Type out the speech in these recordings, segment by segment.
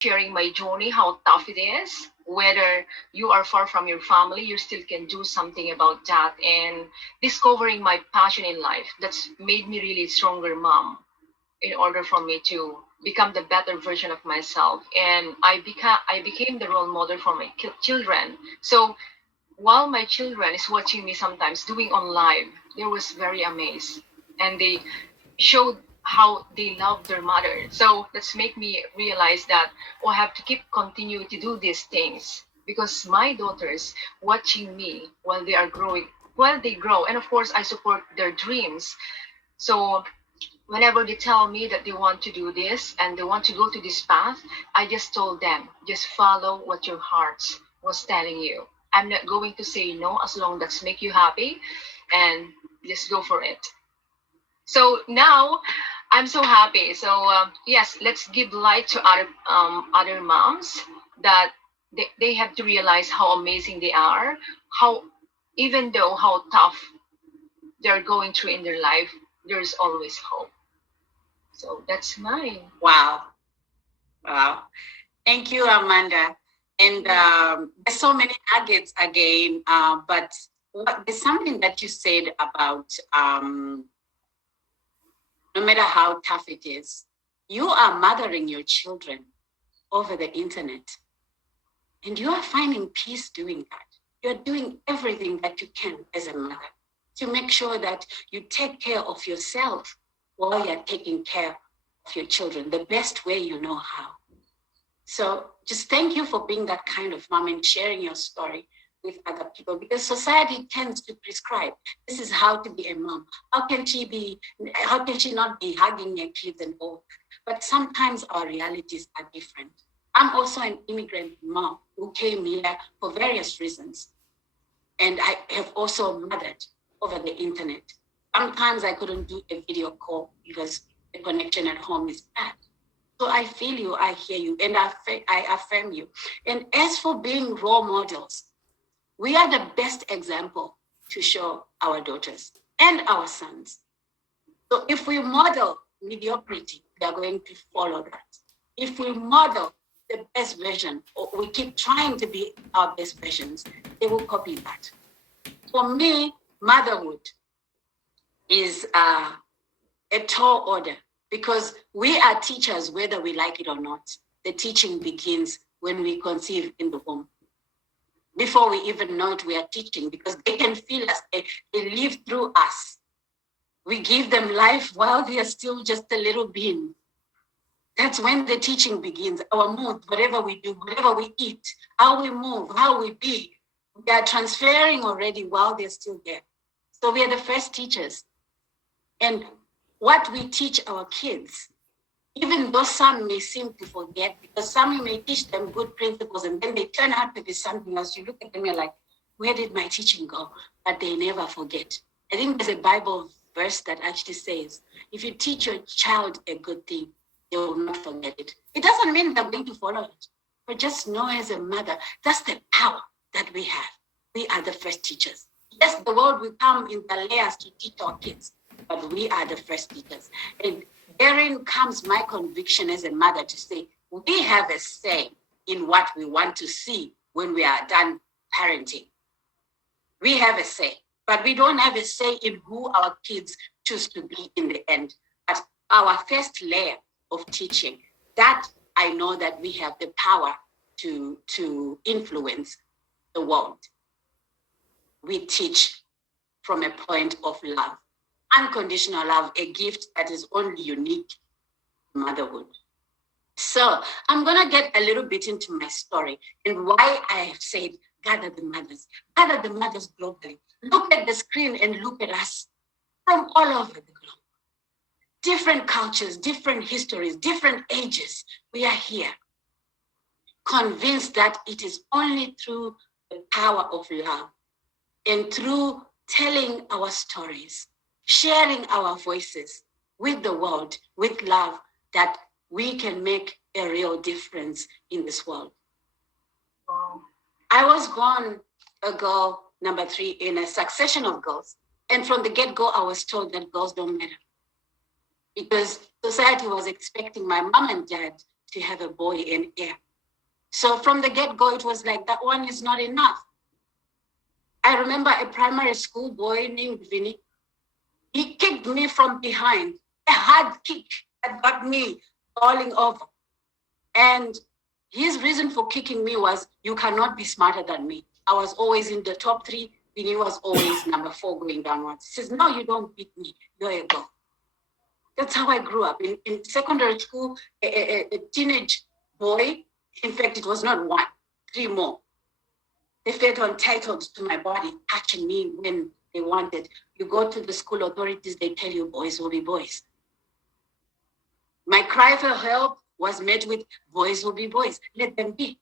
sharing my journey, how tough it is. Whether you are far from your family, you still can do something about that. And discovering my passion in life, that's made me really stronger mom in order for me to become the better version of myself. And I became the role model for my children. So while my children is watching me sometimes doing on live, they was very amazed, and they showed how they love their mother. So that's make me realize that, oh, I have to keep continue to do these things because my daughters watching me while they are growing, while they grow, and of course I support their dreams. So whenever they tell me that they want to do this and they want to go to this path, I just told them, just follow what your heart was telling you. I'm not going to say no as long as that's make you happy, and just go for it. So now I'm so happy. So yes, let's give light to other moms that they have to realize how amazing they are, how even though how tough they're going through in their life, there's always hope. So that's mine. Wow. Wow. Thank you, Amanda. And there's so many nuggets again, but there's something that you said about no matter how tough it is, you are mothering your children over the internet. And you are finding peace doing that. You're doing everything that you can as a mother to make sure that you take care of yourself while you're taking care of your children the best way you know how. So just thank you for being that kind of mom and sharing your story with other people, because society tends to prescribe this is how to be a mom. How can she not be hugging her kids and all? But sometimes our realities are different. I'm also an immigrant mom who came here for various reasons. And I have also mothered over the internet. Sometimes I couldn't do a video call because the connection at home is bad. So I feel you, I hear you, and I affirm you. And as for being role models, we are the best example to show our daughters and our sons. So if we model mediocrity, they are going to follow that. If we model the best version, or we keep trying to be our best versions, they will copy that. For me, motherhood is a tall order, because we are teachers whether we like it or not. The teaching begins when we conceive in the womb. Before we even know it, we are teaching, because they can feel us, they live through us. We give them life while they are still just a little being. That's when the teaching begins. Our mood, whatever we do, whatever we eat, how we move, how we be, we are transferring already while they're still there. So we are the first teachers. And what we teach our kids, even though some may seem to forget, because some you may teach them good principles and then they turn out to be something else. You look at them, you're like, where did my teaching go? But they never forget. I think there's a Bible verse that actually says, if you teach your child a good thing, they will not forget it. It doesn't mean they're going to follow it, but just know as a mother, that's the power that we have. We are the first teachers. Yes, the world will come in the layers to teach our kids, but we are the first teachers. And therein comes my conviction as a mother to say, we have a say in what we want to see when we are done parenting. We have a say, but we don't have a say in who our kids choose to be in the end. But our first layer of teaching, that I know that we have the power to influence the world. We teach from a point of love, unconditional love, a gift that is only unique to motherhood. So I'm going to get a little bit into my story and why I have said gather the mothers globally. Look at the screen and look at us from all over the globe. Different cultures, different histories, different ages. We are here, convinced that it is only through the power of love and through telling our stories, sharing our voices with the world, with love, that we can make a real difference in this world. I was born a girl, number 3, in a succession of girls. And from the get-go, I was told that girls don't matter, because society was expecting my mom and dad to have a boy and heir. So from the get-go, it was like, that one is not enough. I remember a primary school boy named Vinny. He kicked me from behind, a hard kick that got me falling over. And his reason for kicking me was, you cannot be smarter than me. I was always in the top 3. Vinny was always number 4 going downwards. He says, no, you don't beat me. You're a girl. That's how I grew up. In secondary school, a teenage boy, in fact, it was not 1, 3 more. They felt entitled to my body, touching me when they wanted. You go to the school authorities, they tell you boys will be boys. My cry for help was met with boys will be boys. Let them be.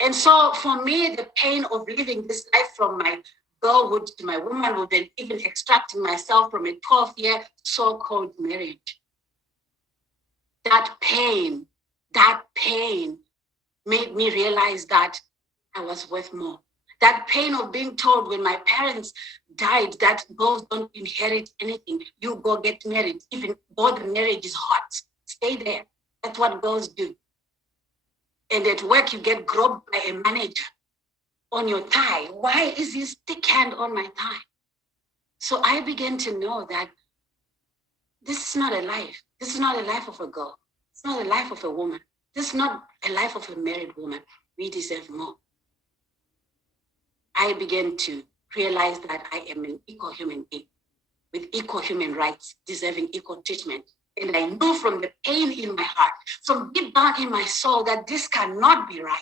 And so for me, the pain of living this life from my girlhood to my womanhood and even extracting myself from a 12-year so-called marriage, that pain made me realize that I was worth more. That pain of being told when my parents died that girls don't inherit anything. You go get married, even though the marriage is hot. Stay there. That's what girls do. And at work, you get groped by a manager on your thigh. Why is his thick hand on my thigh? So I began to know that this is not a life. This is not a life of a girl. It's not a life of a woman. This is not a life of a married woman. We deserve more. I began to realize that I am an equal human being with equal human rights, deserving equal treatment. And I knew from the pain in my heart, from deep down in my soul, that this cannot be right.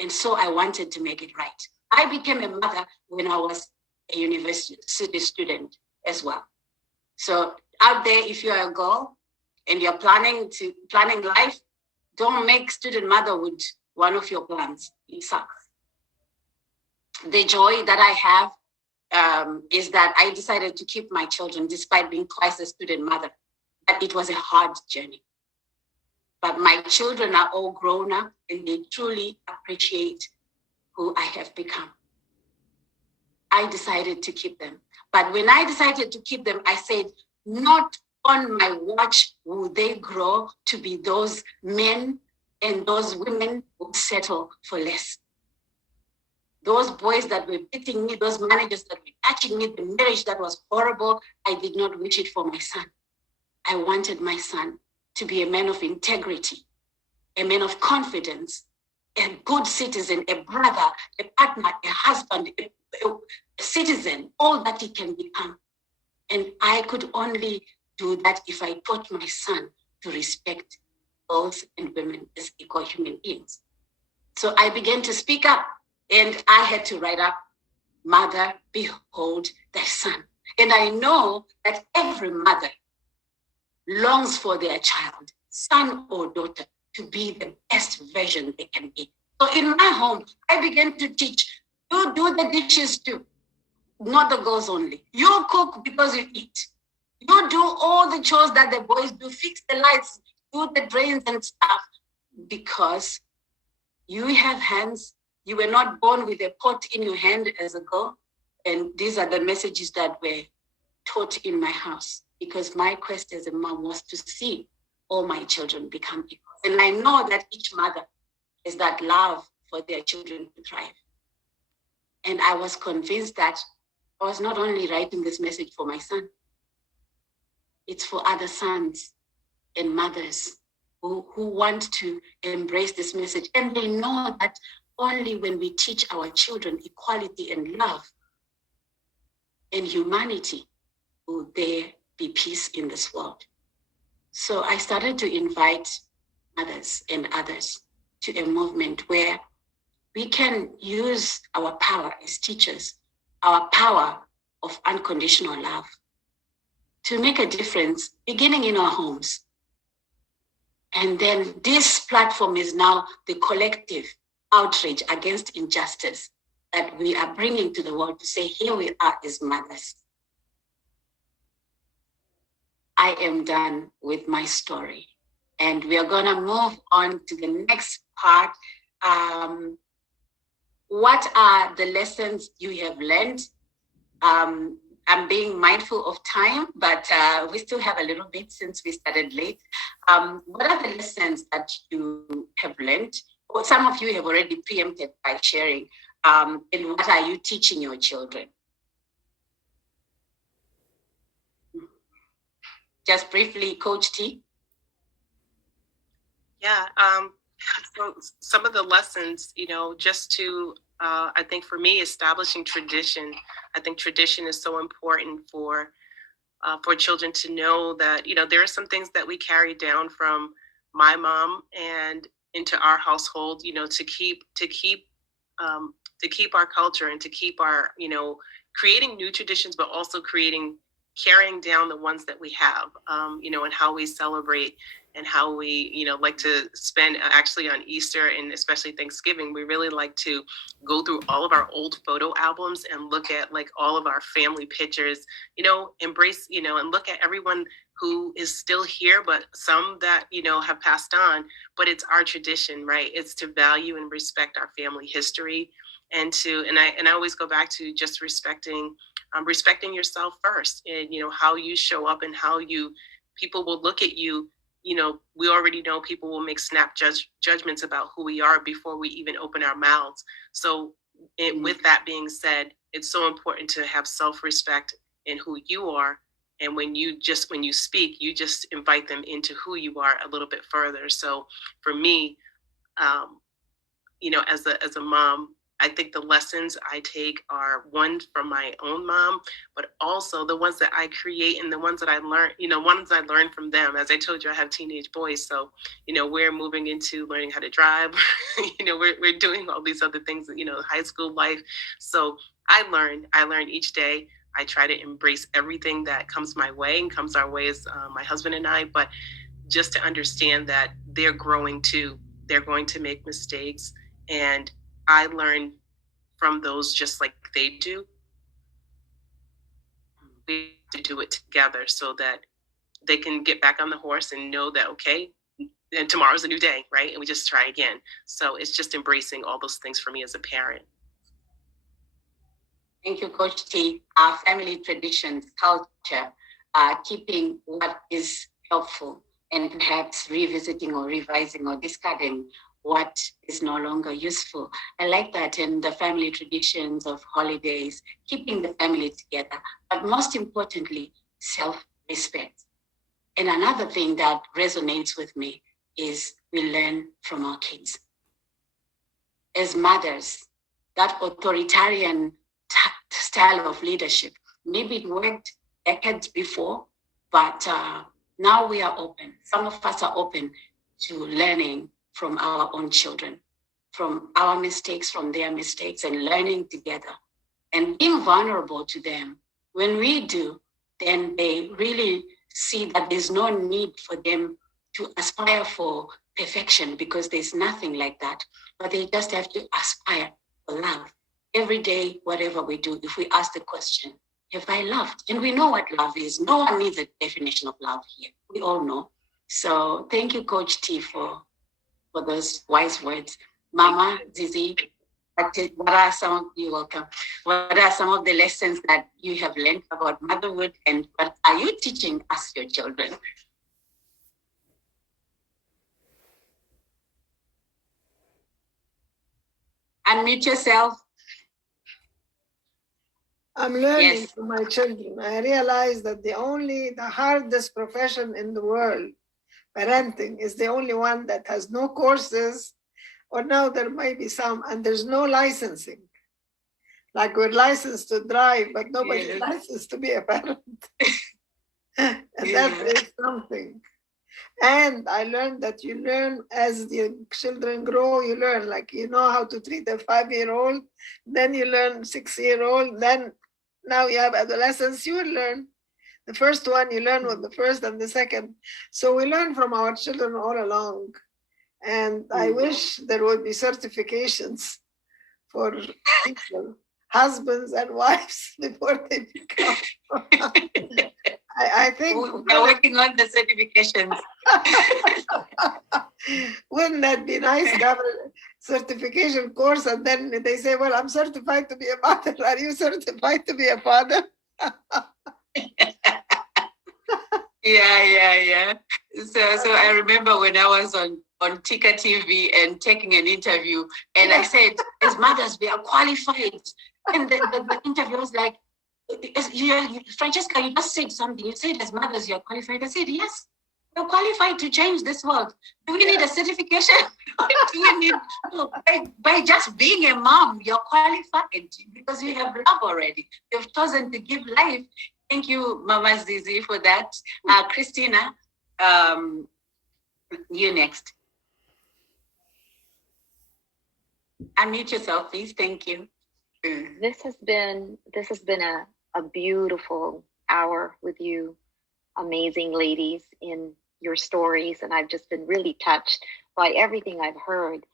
And so I wanted to make it right. I became a mother when I was a university student as well. So out there, if you're a girl and you're planning life, don't make student motherhood one of your plans. It sucks. The joy that I have is that I decided to keep my children despite being twice a student mother. But it was a hard journey. But my children are all grown up and they truly appreciate who I have become. I decided to keep them. But when I decided to keep them, I said, not on my watch will they grow to be those men and those women who settle for less. Those boys that were beating me, those managers that were touching me, the marriage that was horrible, I did not wish it for my son. I wanted my son to be a man of integrity, a man of confidence, a good citizen, a brother, a partner, a husband, a citizen, all that he can become. And I could only do that if I taught my son to respect girls and women as equal human beings. So I began to speak up. And I had to write up, Mother, behold thy son. And I know that every mother longs for their child, son or daughter, to be the best version they can be. So in my home, I began to teach, you do the dishes too, not the girls only. You cook because you eat. You do all the chores that the boys do, fix the lights, do the drains and stuff, because you have hands. You were not born with a pot in your hand as a girl. And these are the messages that were taught in my house, because my quest as a mom was to see all my children become equal. And I know that each mother has that love for their children to thrive. And I was convinced that I was not only writing this message for my son, it's for other sons and mothers who want to embrace this message. And they know that only when we teach our children equality and love and humanity will there be peace in this world. So I started to invite mothers and others to a movement where we can use our power as teachers, our power of unconditional love, to make a difference, beginning in our homes. And then this platform is now the collective outrage against injustice that we are bringing to the world to say, here we are as mothers. I am done with my story. And we are going to move on to the next part. What are the lessons you have learned? I'm being mindful of time, but we still have a little bit since we started late. What are the lessons that you have learned? Or some of you have already preempted by sharing. And what are you teaching your children? Just briefly, Coach T. Yeah. So some of the lessons, just to, I think for me, establishing tradition. I think tradition is so important for children to know that, there are some things that we carry down from my mom and into our household, to keep our culture and to keep our, creating new traditions, but also carrying down the ones that we have, and how we celebrate and how we, like to spend actually on Easter and especially Thanksgiving. We really like to go through all of our old photo albums and look at like all of our family pictures, embrace, and look at everyone who is still here, but some that, have passed on. But it's our tradition, right? It's to value and respect our family history, and I always go back to just respecting yourself first, and how you show up and how people will look at you. We already know people will make snap judgments about who we are before we even open our mouths. So with that being said, it's so important to have self-respect in who you are. And when you speak, you just invite them into who you are a little bit further. So for me, as a mom, I think the lessons I take are one from my own mom, but also the ones that I create and the ones that I learn, ones I learned from them. As I told you, I have teenage boys. So, we're moving into learning how to drive. We're doing all these other things, high school life. So I learn each day. I try to embrace everything that comes my way and comes our way as my husband and I, but just to understand that they're growing too. They're going to make mistakes. And I learn from those just like they do. We have to do it together so that they can get back on the horse and know that, okay, and tomorrow's a new day, right? And we just try again. So it's just embracing all those things for me as a parent. Thank you, Coach T. Our family traditions, culture, keeping what is helpful and perhaps revisiting or revising or discarding what is no longer useful. I like that in the family traditions of holidays, keeping the family together, but most importantly, self-respect. And another thing that resonates with me is we learn from our kids. As mothers, that authoritarian style of leadership, maybe it worked decades before, but now we are open. Some of us are open to learning from our own children, from our mistakes, from their mistakes, and learning together and being vulnerable to them. When we do, then they really see that there's no need for them to aspire for perfection, because there's nothing like that, but they just have to aspire for love. Every day, whatever we do, if we ask the question, have I loved? And we know what love is. No one needs a definition of love here. We all know. So thank you, Coach T, for those wise words. Mama, Zizi, what are some, you're welcome. What are some of the lessons that you have learned about motherhood, and what are you teaching us, your children? Unmute yourself. I'm learning from my children. I realize that the hardest profession in the world, parenting, is the only one that has no courses, or now there might be some, and there's no licensing. Like we're licensed to drive, but nobody's licensed to be a parent. And that is something. And I learned that you learn as the children grow, you learn, like you know how to treat a 5-year-old, then you learn 6-year-old, then now you have adolescence, you will learn. The first one you learn with the first and the second. So we learn from our children all along. And I wish there would be certifications for people, husbands and wives, before they become. I think we're working on the certifications. Wouldn't that be nice to have a certification course, and then they say, well, I'm certified to be a mother. Are you certified to be a father? Yeah. So I remember when I was on Tika TV and taking an interview, and I said, as mothers, we are qualified. And the interview was like, Francesca, you just said something. You said, as mothers, you're qualified. I said, yes, you're qualified to change this world. Do we need a certification? Do we need, no, by just being a mom, you're qualified because you have love already. You've chosen to give life. Thank you, Mama Zizi, for that. Christina, you next. Unmute yourself, please. Thank you. This has been a beautiful hour with you, amazing ladies, in your stories, and I've just been really touched by everything I've heard.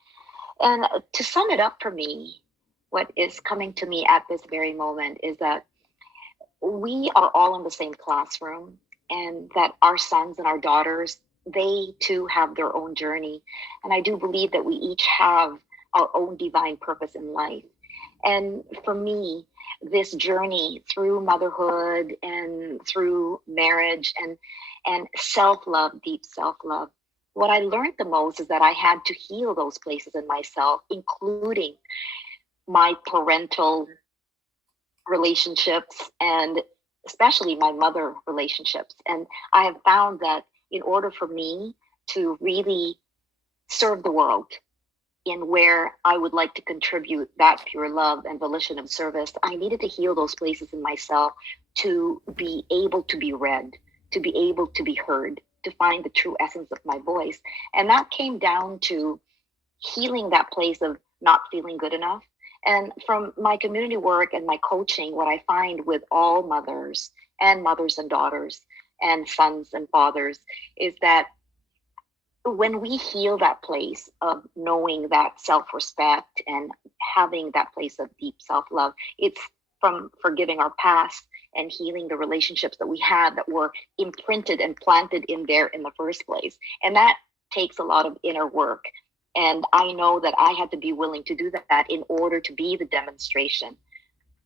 And to sum it up for me, what is coming to me at this very moment is that we are all in the same classroom, and that our sons and our daughters, they too have their own journey. And I do believe that we each have our own divine purpose in life. And for me, this journey through motherhood and through marriage and self-love, deep self-love, what I learned the most is that I had to heal those places in myself, including my parental relationships and especially my mother relationships. And I have found that in order for me to really serve the world in where I would like to contribute that pure love and volition of service, I needed to heal those places in myself to be able to be read, to be able to be heard, to find the true essence of my voice. And that came down to healing that place of not feeling good enough. And from my community work and my coaching, what I find with all mothers and daughters and sons and fathers is that when we heal that place of knowing that self-respect and having that place of deep self-love, it's from forgiving our past and healing the relationships that we had that were imprinted and planted in there in the first place. And that takes a lot of inner work. And I know that I had to be willing to do that in order to be the demonstration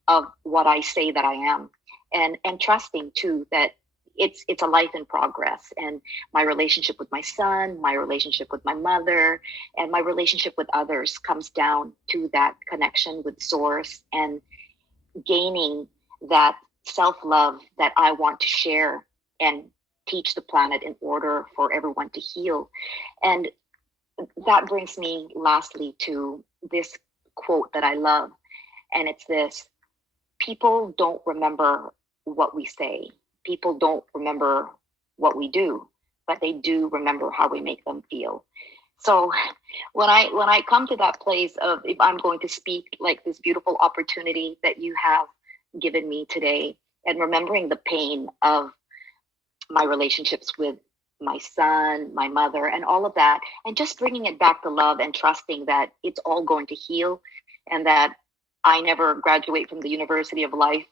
of what I say that I am. And trusting too that it's a life in progress. And my relationship with my son, my relationship with my mother, and my relationship with others comes down to that connection with source and gaining that self-love that I want to share and teach the planet in order for everyone to heal. And that brings me lastly to this quote that I love. And it's this: people don't remember what we say. People don't remember what we do, but they do remember how we make them feel. So when I come to that place of, if I'm going to speak like this beautiful opportunity that you have given me today, and remembering the pain of my relationships with my son, my mother, and all of that, and just bringing it back to love and trusting that it's all going to heal, and that I never graduate from the University of Life.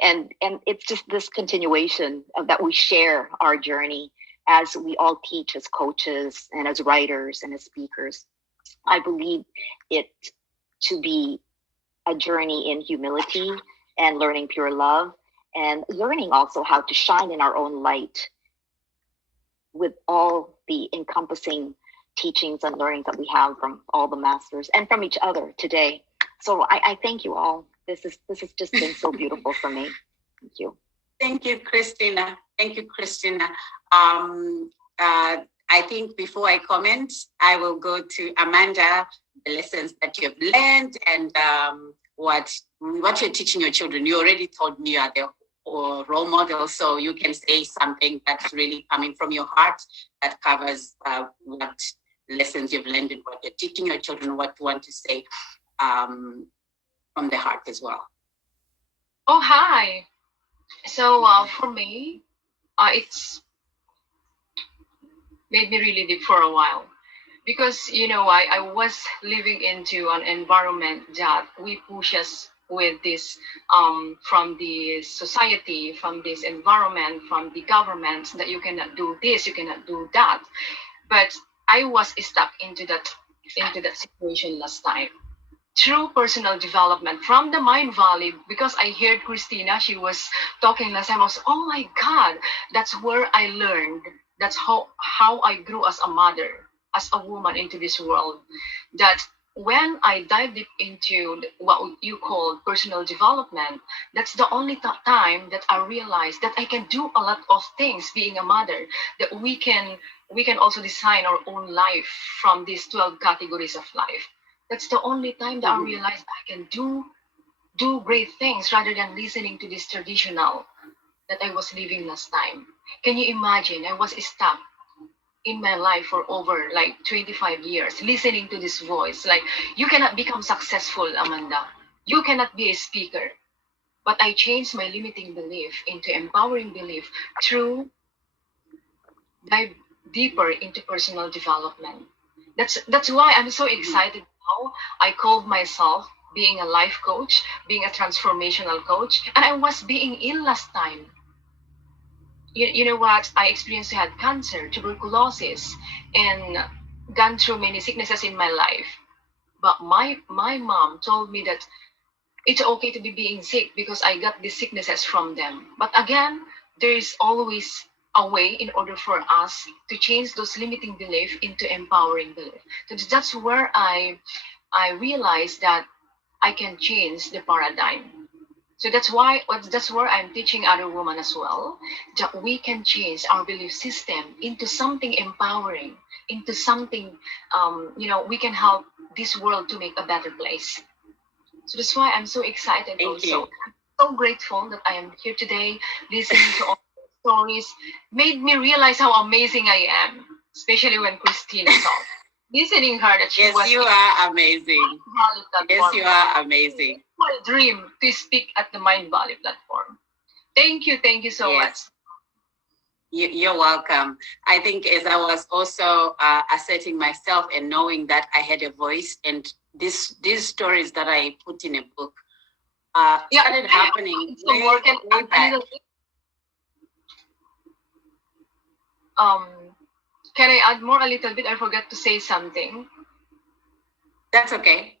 And it's just this continuation of that we share our journey as we all teach as coaches and as writers and as speakers. I believe it to be a journey in humility and learning pure love, and learning also how to shine in our own light with all the encompassing teachings and learnings that we have from all the masters and from each other today. So I thank you all. This has just been so beautiful for me. Thank you. Thank you, Christina. Thank you, Christina. I think before I comment, I will go to Amanda, the lessons that you've learned and what you're teaching your children. You already told me you are the role model, so you can say something that's really coming from your heart that covers what lessons you've learned and what you're teaching your children, what you want to say from the heart as well. Oh, hi. So for me, it's made me really deep for a while, because I was living into an environment that we push us with this from the society, from this environment, from the government, that you cannot do this, you cannot do that. But I was stuck into that situation last time. through personal development from the Mind Valley, because I heard Christina, she was talking last time. I was, oh my God, that's where I learned. That's how I grew as a mother, as a woman into this world. That when I dive deep into what you call personal development, that's the only time that I realized that I can do a lot of things being a mother. That we can also design our own life from these 12 categories of life. That's the only time that I realized I can do great things rather than listening to this traditional that I was living last time. Can you imagine? I was stuck in my life for over like 25 years listening to this voice. Like, you cannot become successful, Amanda. You cannot be a speaker. But I changed my limiting belief into empowering belief through dive deeper into personal development. That's why I'm so excited now. I called myself being a life coach, being a transformational coach, and I was being ill last time. You know what? I experienced, I had cancer, tuberculosis, and gone through many sicknesses in my life. But my mom told me that it's okay to be being sick because I got these sicknesses from them. But again, there is always a way in order for us to change those limiting belief into empowering belief. So that's where I realized that I can change the paradigm. So that's where I'm teaching other women as well, that we can change our belief system into something empowering, into something we can help this world to make a better place. So that's why I'm so excited. Thank you. I'm so grateful that I am here today, listening to all the stories. Made me realize how amazing I am, especially when Christina talked. Listening her that she Yes, was you are amazing. Yes, you are amazing. It's my dream to speak at the Mind Valley platform. Thank you so much. You're welcome. I think as I was also asserting myself and knowing that I had a voice, and these stories that I put in a book started happening way back. Can I add more a little bit? I forgot to say something. That's okay.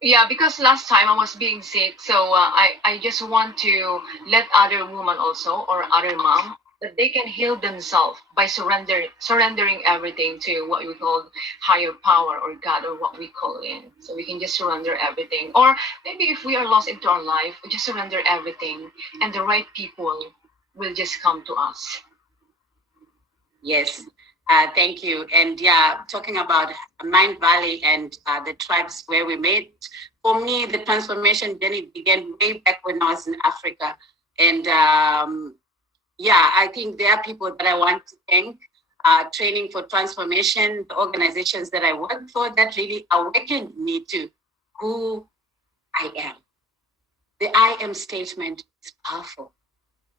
Yeah, because last time I was being sick, so I just want to let other women also, or other mom, that they can heal themselves by surrendering everything to what we call higher power or God, or what we call in. So we can just surrender everything. Or maybe if we are lost into our life, we just surrender everything, and the right people will just come to us. Yes. Thank you. And yeah, talking about Mind Valley and the tribes where we met, for me, the transformation journey began way back when I was in Africa. And I think there are people that I want to thank. Training for Transformation, the organizations that I worked for, that really awakened me to who I am. The I am statement is powerful.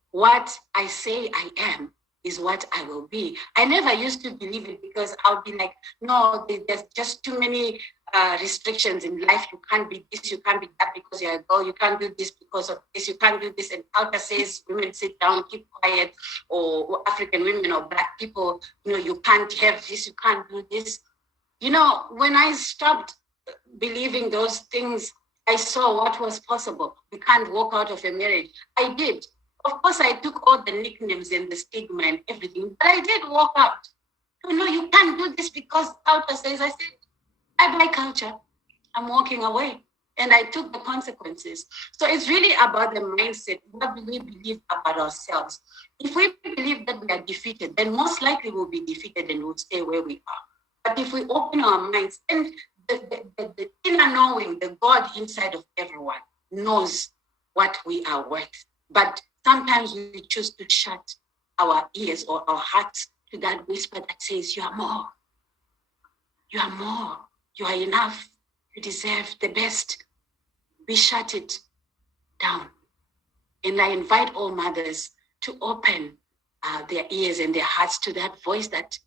What I say I am is what I will be. I never used to believe it because I'll be like, no, there's just too many restrictions in life. You can't be this, you can't be that because you're a girl. You can't do this because of this. You can't do this. And culture says women sit down, keep quiet, or African women or Black people, you can't have this, you can't do this. When I stopped believing those things, I saw what was possible. You can't walk out of a marriage. I did. Of course, I took all the nicknames and the stigma and everything, but I did walk out. You can't do this because culture says. I said, I buy culture. I'm walking away. And I took the consequences. So it's really about the mindset. What do we believe about ourselves? If we believe that we are defeated, then most likely we'll be defeated and we'll stay where we are. But if we open our minds, and the inner knowing, the God inside of everyone knows what we are worth. But sometimes we choose to shut our ears or our hearts to that whisper that says, you are more. You are more. You are enough. You deserve the best. We shut it down. And I invite all mothers to open their ears and their hearts to that voice that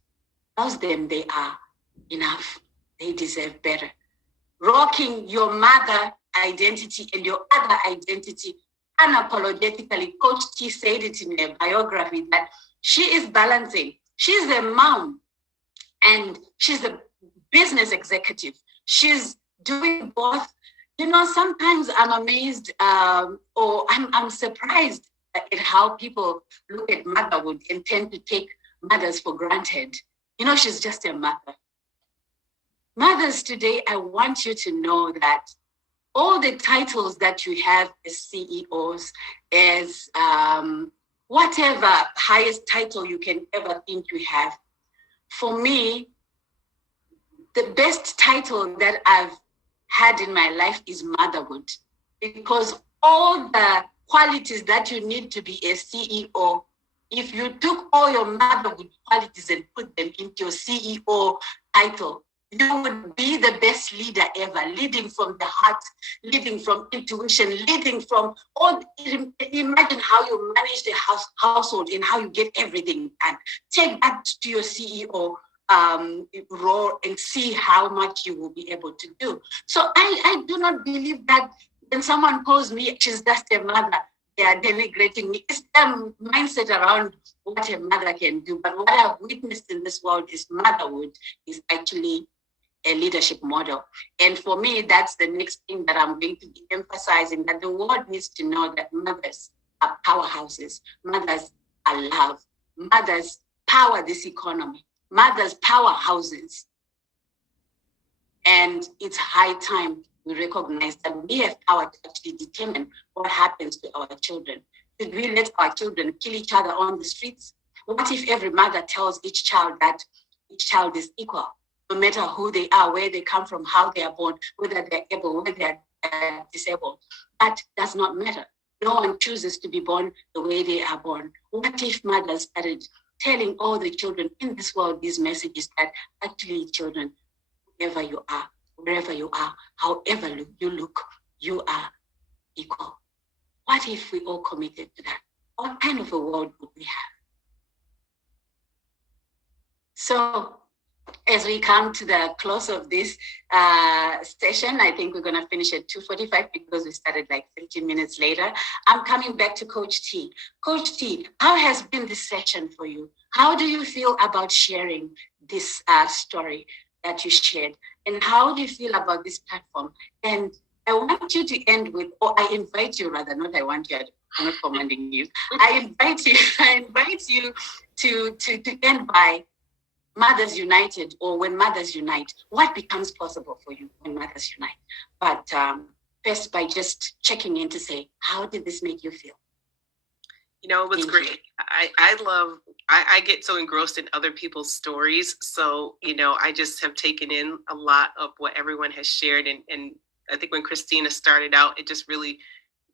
tells them they are enough. They deserve better. Rocking your mother identity and your other identity unapologetically. Coach T said it in her biography that she is balancing. She's a mom and she's a business executive. She's doing both. Sometimes I'm amazed, or I'm surprised at how people look at motherhood and tend to take mothers for granted. She's just a mother. Mothers today, I want you to know that all the titles that you have as CEOs, as whatever highest title you can ever think you have, for me, the best title that I've had in my life is motherhood, because all the qualities that you need to be a CEO, if you took all your motherhood qualities and put them into your CEO title, you would be the best leader ever, leading from the heart, leading from intuition, leading from all. Imagine how you manage the household and how you get everything done. Take that to your CEO role and see how much you will be able to do. So I do not believe that when someone calls me, she's just a mother, they are denigrating me. It's their mindset around what a mother can do. But what I've witnessed in this world is motherhood is actually a leadership model. And for me, that's the next thing that I'm going to be emphasizing, that the world needs to know that mothers are powerhouses. Mothers are love. Mothers power this economy. Mothers powerhouses. And it's high time we recognize that we have power to actually determine what happens to our children. Should we let our children kill each other on the streets? What if every mother tells each child that each child is equal, no matter who they are, where they come from, how they are born, whether they're able, whether they're disabled? That does not matter. No one chooses to be born the way they are born. What if mothers started telling all the children in this world these messages that actually, children, wherever you are, wherever you are, however you look, you are equal? What if we all committed to that? What kind of a world would we have? So as we come to the close of this session, I think we're going to finish at 2:45 because we started like 15 minutes later. I'm coming back to Coach T. Coach T, how has been this session for you? How do you feel about sharing this story that you shared? And how do you feel about this platform? And I want you to end with, or I invite you rather, not I want you, I'm not commanding you. I invite you to end by Mothers United, or when mothers unite, what becomes possible for you when mothers unite? But first, by just checking in to say, how did this make you feel? It was great. I get so engrossed in other people's stories. So, I just have taken in a lot of what everyone has shared. And I think when Christina started out, it just really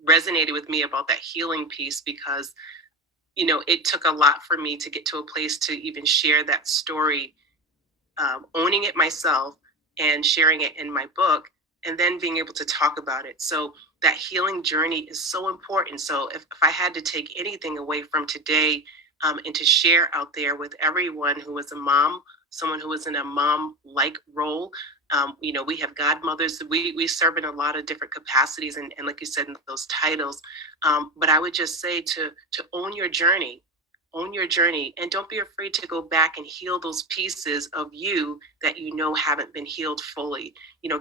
resonated with me about that healing piece, because it took a lot for me to get to a place to even share that story, owning it myself and sharing it in my book, and then being able to talk about it. So that healing journey is so important. So if I had to take anything away from today, and to share out there with everyone who is a mom, someone who is in a mom-like role, we have godmothers. We serve in a lot of different capacities, and like you said, in those titles. But I would just say to own your journey, and don't be afraid to go back and heal those pieces of you that haven't been healed fully.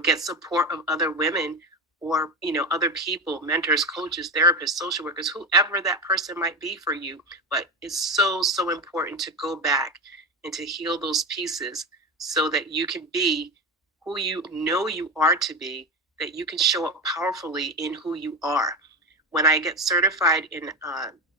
Get support of other women, or other people, mentors, coaches, therapists, social workers, whoever that person might be for you. But it's so important to go back and to heal those pieces so that you can be who you are to be, that you can show up powerfully in who you are. When I get certified in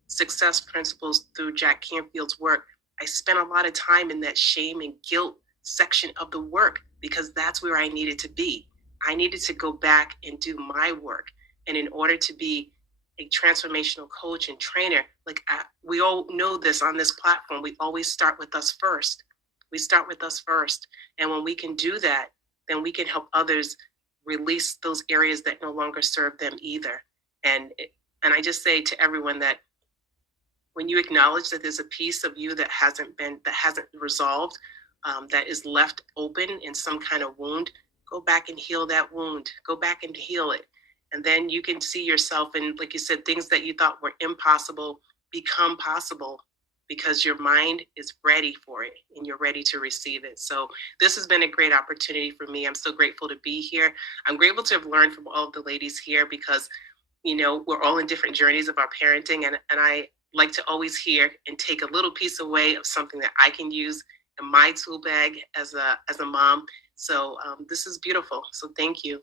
success principles through Jack Canfield's work, I spent a lot of time in that shame and guilt section of the work, because that's where I needed to be. I needed to go back and do my work. And in order to be a transformational coach and trainer, we all know this on this platform, we always start with us first. And when we can do that, then we can help others release those areas that no longer serve them either. And I just say to everyone that when you acknowledge that there's a piece of you that hasn't resolved, that is left open in some kind of wound, go back and heal that wound. Go back and heal it. And then you can see yourself, and like you said, things that you thought were impossible become possible. because your mind is ready for it and you're ready to receive it. So this has been a great opportunity for me. I'm so grateful to be here. I'm grateful to have learned from all of the ladies here because, you know, we're all in different journeys of our parenting. And I like to always hear and take a little piece away of something that I can use in my tool bag as a mom. So this is beautiful. So thank you.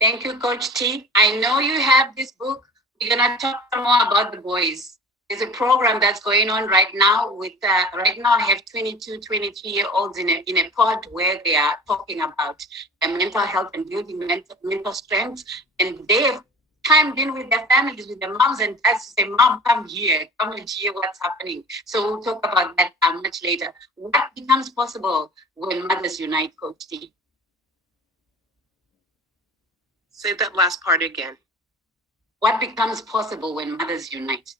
Thank you, Coach T. I know you have this book. We're gonna talk more about the boys. There's a program that's going on right now with, right now I have 22, 23-year-olds in a pod where they are talking about their mental health and building mental strength. And they've chimed in with their families, with their moms and dads to say, Mom, come here, come and hear what's happening. So we'll talk about that much later. What becomes possible when mothers unite, Coach T? Say that last part again. What becomes possible when mothers unite?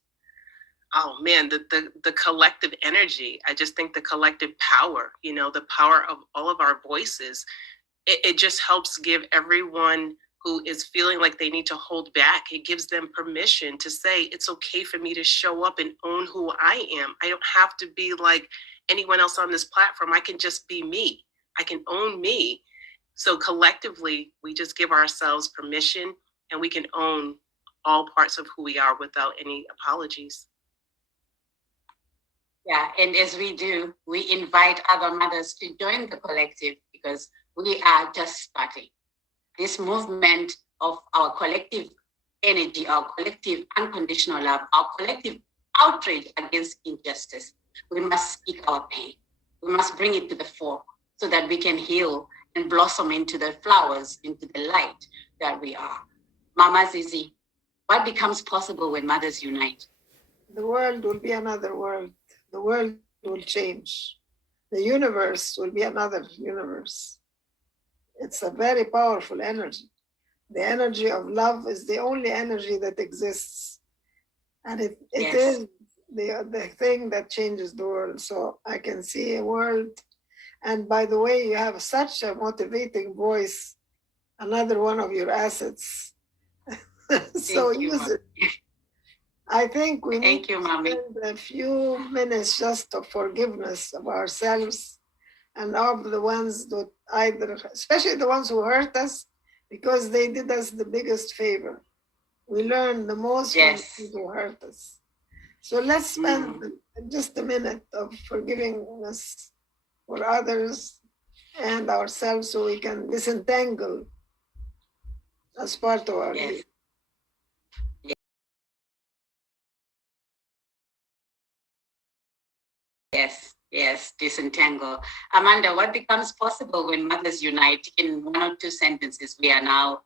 Oh man, the collective energy. I just think the collective power, you know, the power of all of our voices, it just helps give everyone who is feeling like they need to hold back, it gives them permission to say, it's okay for me to show up and own who I am. I don't have to be like anyone else on this platform. I can just be me. I can own me. So collectively, we just give ourselves permission and we can own all parts of who we are without any apologies. Yeah, and as we do, we invite other mothers to join the collective because we are just starting. This movement of our collective energy, our collective unconditional love, our collective outrage against injustice. We must speak our pain. We must bring it to the fore so that we can heal and blossom into the flowers, into the light that we are. Mama Zizi, what becomes possible when mothers unite? The world will be another world. The world will change. The universe will be another universe. It's a very powerful energy. The energy of love is the only energy that exists. And it is the thing that changes the world. So I can see a world. And by the way, you have such a motivating voice, another one of your assets. So use it. I think we need to spend a few minutes just of forgiveness of ourselves and of the ones that either, especially the ones who hurt us, because they did us the biggest favor. We learn the most from people who hurt us. So let's spend just a minute of forgivingness for others and ourselves so we can disentangle as part of our life. Yes, disentangle. Amanda, what becomes possible when mothers unite? In one or two sentences, we are now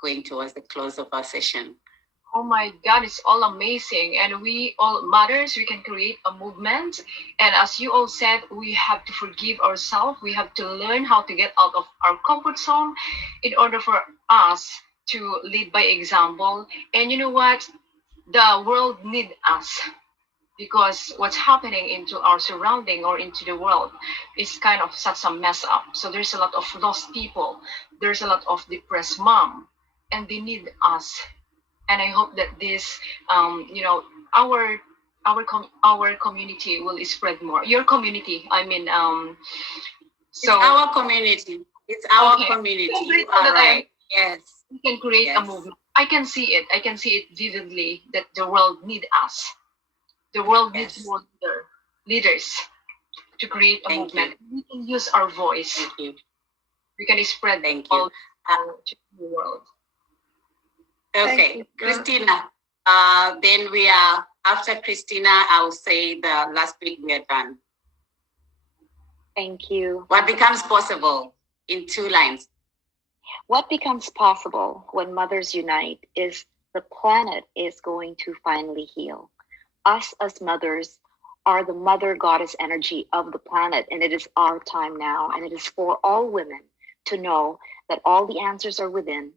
going towards the close of our session. Oh my God, it's all amazing. And we all mothers, we can create a movement. And as you all said, we have to forgive ourselves. We have to learn how to get out of our comfort zone in order for us to lead by example. And you know what? The world needs us, because what's happening into our surrounding or into the world is kind of such a mess up. So there's a lot of lost people. There's a lot of depressed mom, and they need us. And I hope that this, our community will spread more. Your community, I mean, so it's our community. It's our community. You are right. Yes. We can create a movement. I can see it. I can see it vividly that the world needs us. The world needs more leaders to create a movement. We can use our voice. We can spread all to the world. Okay, Christina. Then we are, after Christina, I will say the last bit we are done. Thank you. What becomes possible in 2 lines? What becomes possible when mothers unite is the planet is going to finally heal. Us as mothers are the mother goddess energy of the planet, and it is our time now, and it is for all women to know that all the answers are within,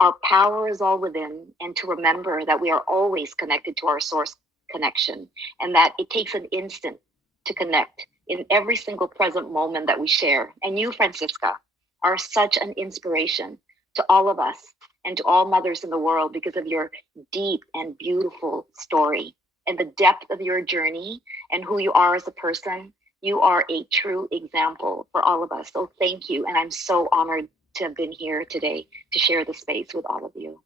our power is all within, and to remember that we are always connected to our source connection, and that it takes an instant to connect in every single present moment that we share. And you, Francisca, are such an inspiration to all of us and to all mothers in the world because of your deep and beautiful story. and the depth of your journey and who you are as a person. You are a true example for all of us. So thank you. And I'm so honored to have been here today to share the space with all of you.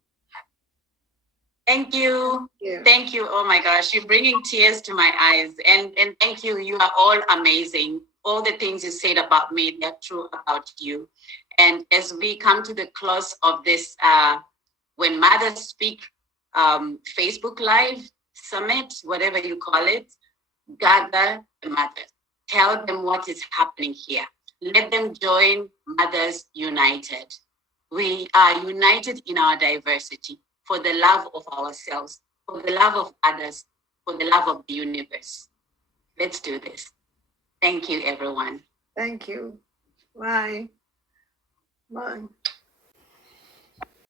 Thank you. Yeah. Thank you. Oh my gosh, you're bringing tears to my eyes. And thank you. You are all amazing. All the things you said about me, they're true about you. And as we come to the close of this, when Mothers Speak Facebook Live Summit, whatever you call it, gather the mothers. Tell them what is happening here. Let them join Mothers United. We are united in our diversity for the love of ourselves, for the love of others, for the love of the universe. Let's do this. Thank you, everyone. Thank you. Bye. Bye.